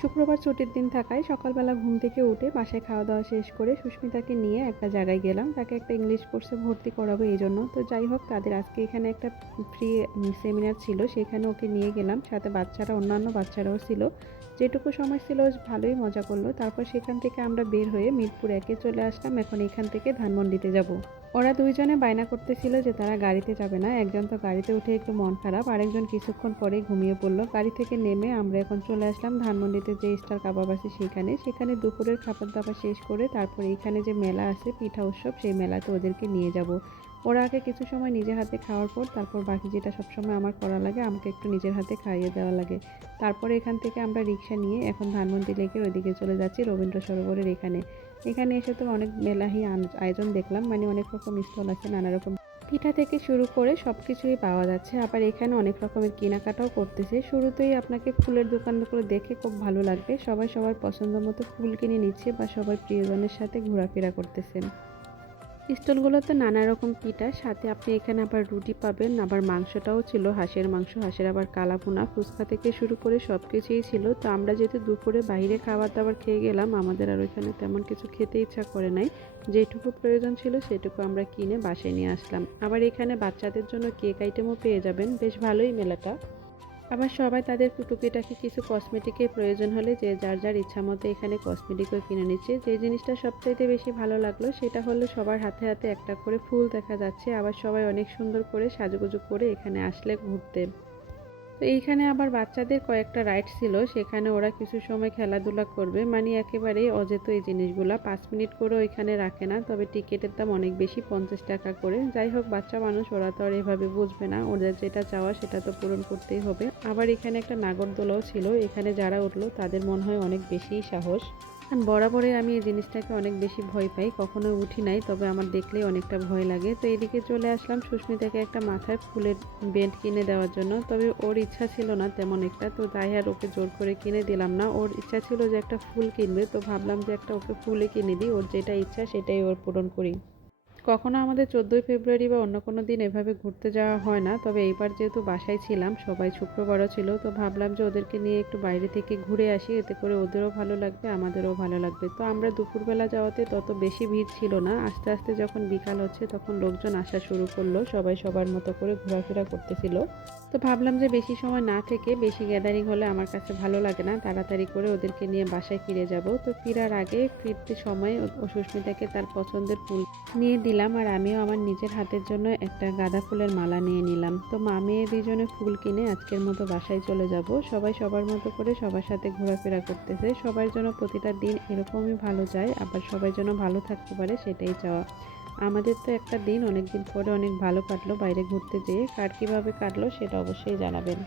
শুক্রবার ছুটির দিন থাকায় সকালবেলা ঘুম থেকে উঠে বাসায় খাওয়া-দাওয়া শেষ করে সুস্মিতাকে নিয়ে একটা জায়গায় গেলাম। তাকে একটা ইংলিশ কোর্সে ভর্তি করাবো এইজন্য। তো যাই হোক তাদের আজকে এখানে একটা ফ্রি সেমিনার ছিল, সেখানে ওকে নিয়ে গেলাম। সাথে অন্যান্য বাচ্চারাও ছিল। যেটুকু সময় ছিল ও ভালোই মজা করলো। তারপর সেখান থেকে আমরা বের হয়ে মিরপুর ১ এ চলে আসলাম। এখন এখান থেকে ধানমন্ডিতে যাব। ওরা ২ জনে বায়না করতেছিল যে তারা গাড়িতে যাবে না। একজন তো গাড়িতে উঠে একটু মন খারাপ, আরেকজন কিছুক্ষণ পরেই ঘুমিয়ে পড়ল। গাড়ি থেকে নেমে আমরা এখন চলে আসলাম ধানমন্ডিতে যে স্টার কাবাব আছে সেখানে। সেখানে দুপুরের খাবার-দাবার শেষ করে তারপর এইখানে যে মেলা আছে পিঠা উৎসব, সেই মেলাতে ওদেরকে নিয়ে যাব। ওরা আগে কিছু সময় নিজের হাতে খাওয়ার পর তারপর বাকি যেটা সবসময় আমার করা লাগে, আমাকে একটু নিজের হাতে খাইয়ে দেওয়া লাগে। তারপরে এখান থেকে আমরা রিক্সা নিয়ে এখন ধানমন্ডি লেকের ওইদিকে চলে যাচ্ছি, রবীন্দ্র সরোবরের এখানে। এখানে এসে তো অনেক মেলাহি আয়োজন দেখলাম, মানে অনেক রকম স্টল আছে, নানা রকম পিঠা থেকে শুরু করে সব কিছুই পাওয়া যাচ্ছে। আবার এখানে অনেক রকমের কেনাকাটাও করতেছে। শুরুতেই আপনাকে ফুলের দোকানগুলো দেখে খুব ভালো লাগবে। সবাই সবার পছন্দ মতো ফুল কিনে নিচ্ছে বা সবার প্রিয়জনের সাথে ঘোরাফেরা করতেছেন। স্টলগুলোতে নানা রকম পিঠা, সাথে আপনি এখানে আবার রুটি পাবেন, আবার মাংসটাও ছিল হাঁসের মাংস, হাঁসের আবার কালাভুনা, ফুচকা থেকে শুরু করে সব কিছুই ছিল। তো আমরা যেহেতু দুপুরে বাইরে খাবার দাবার খেয়ে গেলাম, আমাদের আর ওইখানে তেমন কিছু খেতে ইচ্ছা করে নাই। যেটুকু প্রয়োজন ছিল সেটুকু আমরা কিনে বাসায় নিয়ে আসলাম। আবার এখানে বাচ্চাদের জন্য কেক আইটেমও পেয়ে যাবেন, বেশ ভালোই মেলাটা। আবার সবাই তাদের টুকিটাকি কিছু কসমেটিকের প্রয়োজন হলে যে যার যার ইচ্ছা মতো এখানে কসমেটিকও কিনে নিচ্ছে। যে জিনিসটা সবচাইতে বেশি ভালো লাগলো সেটা হলো সবার হাতে হাতে একটা করে ফুল দেখা যাচ্ছে। আবার সবাই অনেক সুন্দর করে সাজুগুজু করে এখানে আসলে ঘুরতে। তো এইখানে আবার বাচ্চাদের কয়েকটা রাইড ছিল, সেখানে ওরা কিছু সময় খেলাধুলা করবে, মানে একেবারেই অযেত এই জিনিসগুলা। 5 মিনিট করে ওইখানে রাখে না, তবে টিকিটের দাম অনেক বেশি, 50 টাকা করে। যাই হোক বাচ্চা মানুষ, ওরা তো আর এভাবে বুঝবে না, ওদের যেটা চাওয়া সেটা তো পূরণ করতেই হবে। আবার এখানে একটা নাগরদোলাও ছিল, এখানে যারা উঠলো তাদের মনে হয় অনেক বেশিই সাহস। বরাবরই আমি এই জিনিসটাকে অনেক বেশি ভয় পাই, কখনো উঠি নাই, তবে আমার দেখলেই অনেকটা ভয় লাগে। তো এদিকে চলে আসলাম সুস্মিতাকে একটা মাথায় ফুলের বেল্ট কিনে দেওয়ার জন্য, তবে ওর ইচ্ছা ছিল না তেমন একটা, তো তাই আর ওকে জোর করে কিনে দিলাম না। ওর ইচ্ছা ছিল যে একটা ফুল কিনবে, তো ভাবলাম যে একটা ওকে ফুলে কিনে দিই, ওর যেটা ইচ্ছা সেটাই ওর পূরণ করি। কখনো আমাদের 14ই ফেব্রুয়ারি বা অন্য কোনো দিন এভাবে ঘুরতে যাওয়া হয় না, তবে এইবার যেহেতু বাসায় ছিলাম, সবাই শুক্রবারও ছিল, তো ভাবলাম যে ওদেরকে নিয়ে একটু বাইরে থেকে ঘুরে আসি, এতে করে ওদেরও ভালো লাগবে আমাদেরও ভালো লাগবে। তো আমরা দুপুরবেলা যাওয়াতে তত বেশি ভিড় ছিল না, আস্তে আস্তে যখন বিকাল হচ্ছে তখন লোকজন আসা শুরু করলো, সবাই সবার মতো করে ঘোরাফেরা করতেছিল। তো ভাবলাম যে বেশি সময় না থেকে, বেশি গ্যাদারিং হলে আমার কাছে ভালো লাগে না, তাড়াতাড়ি করে ওদেরকে নিয়ে বাসায় ফিরে যাব। তো ফিরার আগে ফিরতে সময় ও সুস্মিতাকে তার পছন্দের ফুল নিয়ে দিলাম, আর আমিও আমার নিজের হাতের জন্য একটা গাঁদা ফুলের মালা নিয়ে নিলাম। তো মা মেয়ে দুজনে ফুল কিনে আজকের মতো বাসায় চলে যাব। সবাই সবার মতো করে সবার সাথে ঘোরাফেরা করতেছে। সবার জন্য প্রতিটা দিন এরকমই ভালো যায়, আবার সবাই যেন ভালো থাকতে পারে সেটাই চাওয়া। আমাদের তো একটা দিন অনেক দিন পরে অনেক ভালো কাটলো বাইরে ঘুরতে যেয়ে। কার কীভাবে কাটলো সেটা অবশ্যই জানাবেন।